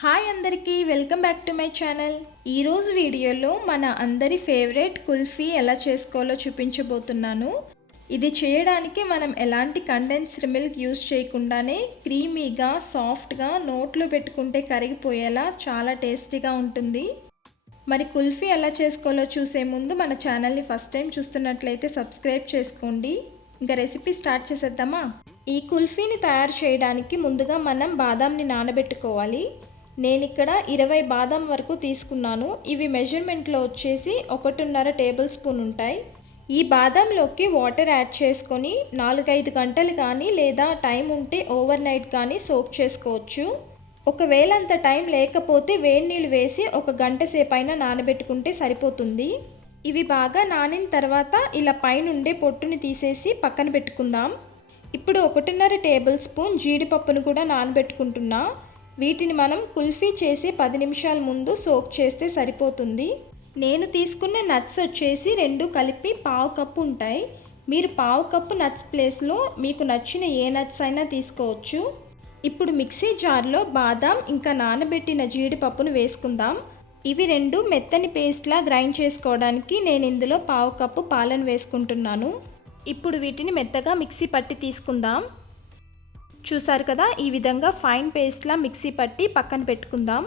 Hi అందరికీ welcome back to my channel. ఈరోజు వీడియోలో మన అందరి ఫేవరెట్ కుల్ఫీ ఎలా చేసుకోవాలో చూపించబోతున్నాను. ఇది చేయడానికి మనం ఎలాంటి కండెన్స్డ్ మిల్క్ యూస్ చేయకుండానే క్రీమీగా సాఫ్ట్గా నోట్లో పెట్టుకుంటే కరిగిపోయేలా చాలా టేస్టీగా ఉంటుంది. మరి కుల్ఫీ ఎలా చేసుకోవాలో చూసే ముందు మన ఛానల్ని ఫస్ట్ టైం చూస్తున్నట్లయితే సబ్స్క్రైబ్ చేసుకోండి. ఇంకా రెసిపీ స్టార్ట్ చేసేద్దామా? ఈ కుల్ఫీని తయారు చేయడానికి ముందుగా మనం బాదాంని నానబెట్టుకోవాలి. నేను ఇక్కడ 20 బాదం వరకు తీసుకున్నాను. ఇవి మెజర్మెంట్లో వచ్చేసి 1.5 టేబుల్ స్పూన్ ఉంటాయి. ఈ బాదంలోకి వాటర్ యాడ్ చేసుకొని 4-5 గంటలు కానీ లేదా టైం ఉంటే ఓవర్ నైట్ కానీ సోక్ చేసుకోవచ్చు. ఒకవేళ అంత టైం లేకపోతే వేడి నీళ్ళు వేసి 1 గంట సేపు అయినా నానబెట్టుకుంటే సరిపోతుంది. ఇవి బాగా నానిన తర్వాత ఇలా పైనుండే పొట్టుని తీసేసి పక్కన పెట్టుకుందాం. ఇప్పుడు 1.5 టేబుల్ స్పూన్ జీడిపప్పును కూడా నానబెట్టుకుంటున్నా. వీటిని మనం కుల్ఫీ చేసి 10 నిమిషాల ముందు సోక్ చేస్తే సరిపోతుంది. నేను తీసుకున్న నట్స్ వచ్చేసి 2 కలిపి 1/2 కప్పు ఉంటాయి. మీరు 1/2 కప్పు నట్స్ ప్లేస్లో మీకు నచ్చిన ఏ నట్స్ అయినా తీసుకోవచ్చు. ఇప్పుడు మిక్సీ జార్లో బాదాం ఇంకా నానబెట్టిన జీడిపప్పును వేసుకుందాం. ఇవి 2 మెత్తని పేస్ట్లా గ్రైండ్ చేసుకోవడానికి నేను ఇందులో 1/2 కప్పు పాలను వేసుకుంటున్నాను. ఇప్పుడు వీటిని మెత్తగా మిక్సీ పట్టి తీసుకుందాం. చూసారు కదా, ఈ విధంగా ఫైన్ పేస్ట్లా మిక్సీ పట్టి పక్కన పెట్టుకుందాం.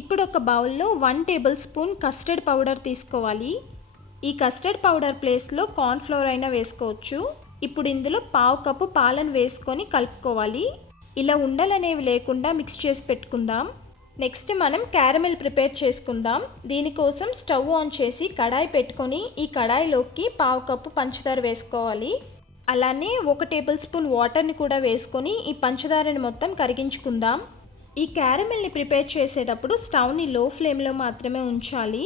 ఇప్పుడు ఒక బౌల్లో 1 టేబుల్ స్పూన్ కస్టర్డ్ పౌడర్ తీసుకోవాలి. ఈ కస్టర్డ్ పౌడర్ ప్లేస్లో కార్న్ఫ్లోర్ అయినా వేసుకోవచ్చు. ఇప్పుడు ఇందులో 1/2 కప్పు పాలను వేసుకొని కలుపుకోవాలి. ఇలా ఉండలనేవి లేకుండా మిక్స్ చేసి పెట్టుకుందాం. నెక్స్ట్ మనం క్యారమెల్ ప్రిపేర్ చేసుకుందాం. దీనికోసం స్టవ్ ఆన్ చేసి కడాయి పెట్టుకొని ఈ కడాయిలోకి 1/2 కప్పు పంచదార వేసుకోవాలి. అలానే 1 టేబుల్ స్పూన్ వాటర్ని కూడా వేసుకొని ఈ పంచదారని మొత్తం కరిగించుకుందాం. ఈ క్యారమెల్ని ప్రిపేర్ చేసేటప్పుడు స్టవ్ని లో ఫ్లేమ్లో మాత్రమే ఉంచాలి,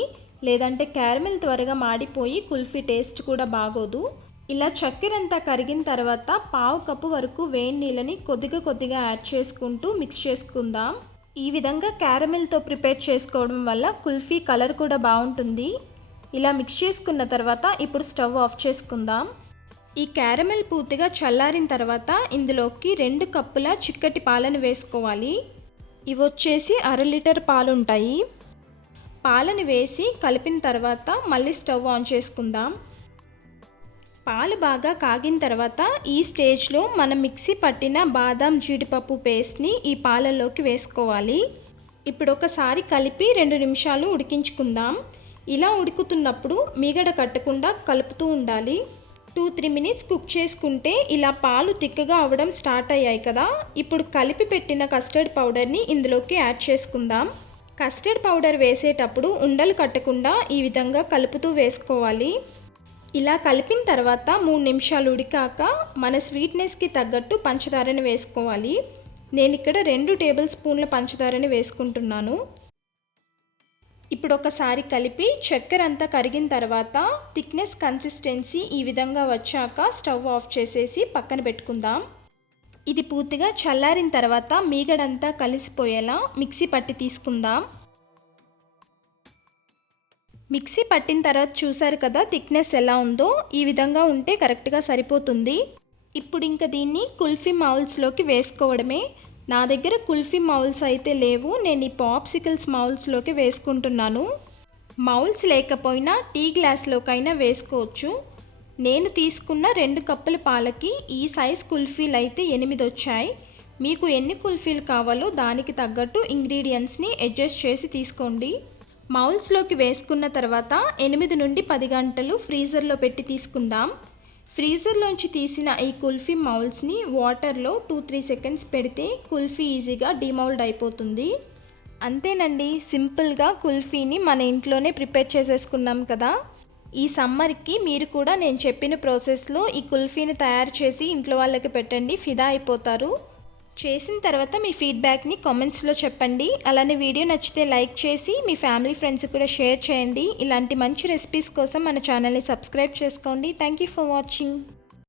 లేదంటే క్యారమెల్ త్వరగా మాడిపోయి కుల్ఫీ టేస్ట్ కూడా బాగోదు. ఇలా చక్కెర అంతా కరిగిన తర్వాత 1/2 కప్పు వరకు వేడి నీళ్ళని కొద్దిగా యాడ్ చేసుకుంటూ మిక్స్ చేసుకుందాం. ఈ విధంగా క్యారమెల్తో ప్రిపేర్ చేసుకోవడం వల్ల కుల్ఫీ కలర్ కూడా బాగుంటుంది. ఇలా మిక్స్ చేసుకున్న తర్వాత ఇప్పుడు స్టవ్ ఆఫ్ చేసుకుందాం. ఈ క్యారమెల్ పూర్తిగా చల్లారిన తర్వాత ఇందులోకి 2 కప్పుల చిక్కటి పాలను వేసుకోవాలి. ఇవి వచ్చేసి 1/2 లీటర్ పాలు ఉంటాయి. పాలను వేసి కలిపిన తర్వాత మళ్ళీ స్టవ్ ఆన్ చేసుకుందాం. పాలు బాగా కాగిన తర్వాత ఈ స్టేజ్లో మనం మిక్సీ పట్టిన బాదాం జీడిపప్పు పేస్ట్ని ఈ పాలలోకి వేసుకోవాలి. ఇప్పుడు ఒకసారి కలిపి 2 నిమిషాలు ఉడికించుకుందాం. ఇలా ఉడుకుతున్నప్పుడు మీగడ కట్టకుండా కలుపుతూ ఉండాలి. 2-3 మినిట్స్ కుక్ చేసుకుంటే ఇలా పాలు తిక్కగా అవ్వడం స్టార్ట్ అయ్యాయి కదా. ఇప్పుడు కలిపి పెట్టిన కస్టర్డ్ పౌడర్ని ఇందులోకి యాడ్ చేసుకుందాం. కస్టర్డ్ పౌడర్ వేసేటప్పుడు ఉండలు కట్టకుండా ఈ విధంగా కలుపుతూ వేసుకోవాలి. ఇలా కలిపిన తర్వాత 3 నిమిషాలు ఉడికాక మన స్వీట్నెస్కి తగ్గట్టు పంచదారని వేసుకోవాలి. నేను ఇక్కడ 2 టేబుల్ స్పూన్ల పంచదారని వేసుకుంటున్నాను. ఇప్పుడు ఒకసారి కలిపి చక్కెర అంతా కరిగిన తర్వాత థిక్నెస్ కన్సిస్టెన్సీ ఈ విధంగా వచ్చాక స్టవ్ ఆఫ్ చేసేసి పక్కన పెట్టుకుందాం. ఇది పూర్తిగా చల్లారిన తర్వాత మీగడంతా కలిసిపోయేలా మిక్సీ పట్టి తీసుకుందాం. మిక్సీ పట్టిన తర్వాత చూసారు కదా థిక్నెస్ ఎలా ఉందో. ఈ విధంగా ఉంటే కరెక్ట్గా సరిపోతుంది. ఇప్పుడు ఇంకా దీన్ని కుల్ఫీ మౌల్స్లోకి వేసుకోవడమే. నా దగ్గర కుల్ఫీ మౌల్స్ అయితే లేవు, నేను ఈ పాప్సికల్స్ మౌల్స్లోకి వేసుకుంటున్నాను. మౌల్స్ లేకపోయినా టీ గ్లాస్లోకైనా వేసుకోవచ్చు. నేను తీసుకున్న 2 కప్పుల పాలకి ఈ సైజ్ కుల్ఫీలు అయితే 8 వచ్చాయి. మీకు ఎన్ని కుల్ఫీలు కావాలో దానికి తగ్గట్టు ఇంగ్రీడియంట్స్ని అడ్జస్ట్ చేసి తీసుకోండి. మౌల్స్లోకి వేసుకున్న తర్వాత 8 నుండి 10 గంటలు ఫ్రీజర్లో పెట్టి తీసుకుందాం. ఫ్రీజర్లోంచి తీసిన ఈ కుల్ఫీ మౌల్స్ని వాటర్లో 2-3 సెకండ్స్ పెడితే కుల్ఫీ ఈజీగా డిమౌల్డ్ అయిపోతుంది. అంతేనండి, సింపుల్గా కుల్ఫీని మన ఇంట్లోనే ప్రిపేర్ చేసేసుకున్నాం కదా. ఈ సమ్మర్కి మీరు కూడా నేను చెప్పిన ప్రాసెస్లో ఈ కుల్ఫీని తయారు చేసి ఇంట్లో వాళ్ళకి పెట్టండి, ఫిదా అయిపోతారు. చేసిన తర్వాత మీ ఫీడ్బ్యాక్ని కామెంట్స్లో చెప్పండి. అలానే వీడియో నచ్చితే లైక్ చేసి మీ ఫ్యామిలీ ఫ్రెండ్స్ కూడా షేర్ చేయండి. ఇలాంటి మంచి రెసిపీస్ కోసం మన ఛానల్ని సబ్స్క్రైబ్ చేసుకోండి. Thank you for watching.